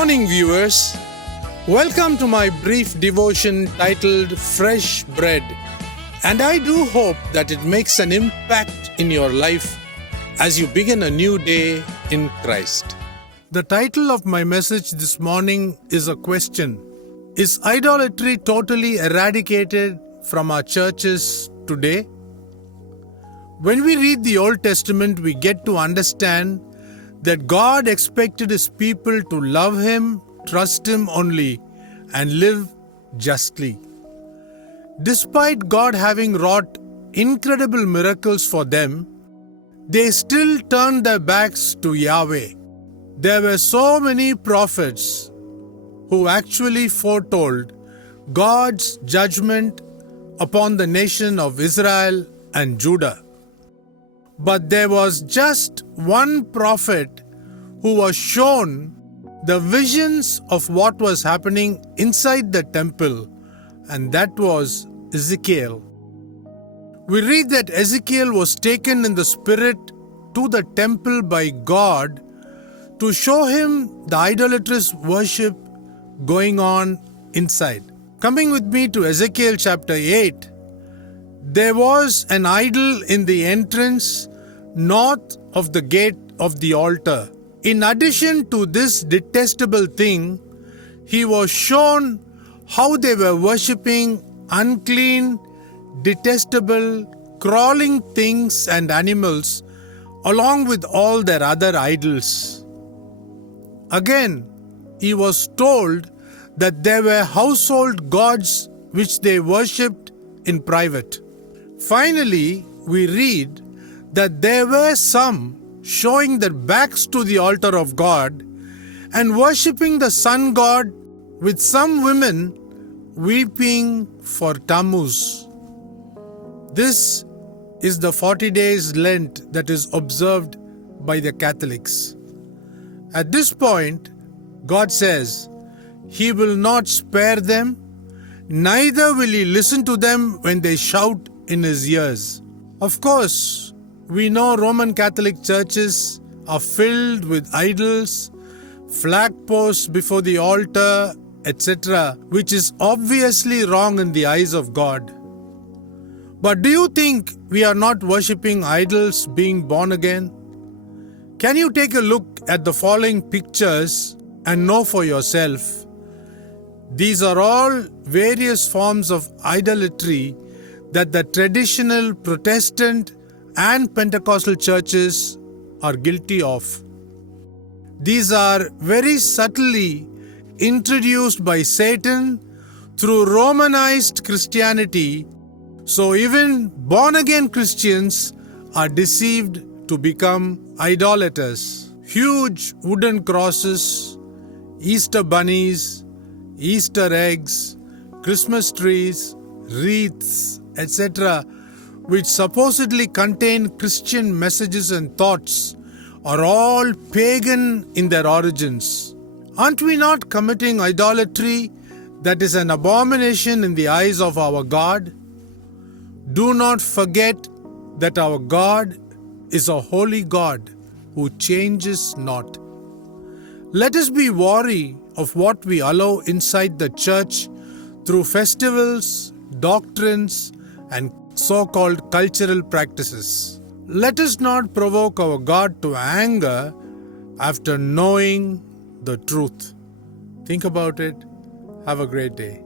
morning, viewers. Welcome to my brief devotion titled Fresh Bread. And I do hope that it makes an impact in your life as you begin a new day in Christ. The title of my message this morning is a question. Is idolatry totally eradicated from our churches today? When we read the Old Testament, we get to understand that God expected His people to love Him, trust Him only, and live justly. Despite God having wrought incredible miracles for them, they still turned their backs to Yahweh. There were so many prophets who actually foretold God's judgment upon the nation of Israel and Judah. But there was just one prophet who was shown the visions of what was happening inside the temple, and that was Ezekiel. We read that Ezekiel was taken in the spirit to the temple by God to show him the idolatrous worship going on inside. Coming with me to Ezekiel chapter 8, there was an idol in the entrance north of the gate of the altar. In addition to this detestable thing, he was shown how they were worshipping unclean, detestable, crawling things and animals along with all their other idols. Again, he was told that there were household gods which they worshipped in private. Finally, we read that there were some showing their backs to the altar of God and worshipping the sun god, with some women weeping for Tammuz. This is the 40 days Lent that is observed by the Catholics. At this point, God says, He will not spare them, neither will He listen to them when they shout in His ears. Of course, we know Roman Catholic churches are filled with idols, flag posts before the altar, etc., which is obviously wrong in the eyes of God. But do you think we are not worshipping idols being born again? Can you take a look at the following pictures and know for yourself? These are all various forms of idolatry that the traditional Protestant and Pentecostal churches are guilty of. These are very subtly introduced by Satan through Romanized Christianity, so even born-again Christians are deceived to become idolaters. Huge wooden crosses, Easter bunnies, Easter eggs, Christmas trees, wreaths, etc., which supposedly contain Christian messages and thoughts, are all pagan in their origins. Aren't we not committing idolatry that is an abomination in the eyes of our God? Do not forget that our God is a holy God who changes not. Let us be wary of what we allow inside the church through festivals, doctrines, and so-called cultural practices. Let us not provoke our God to anger after knowing the truth. Think about it. Have a great day.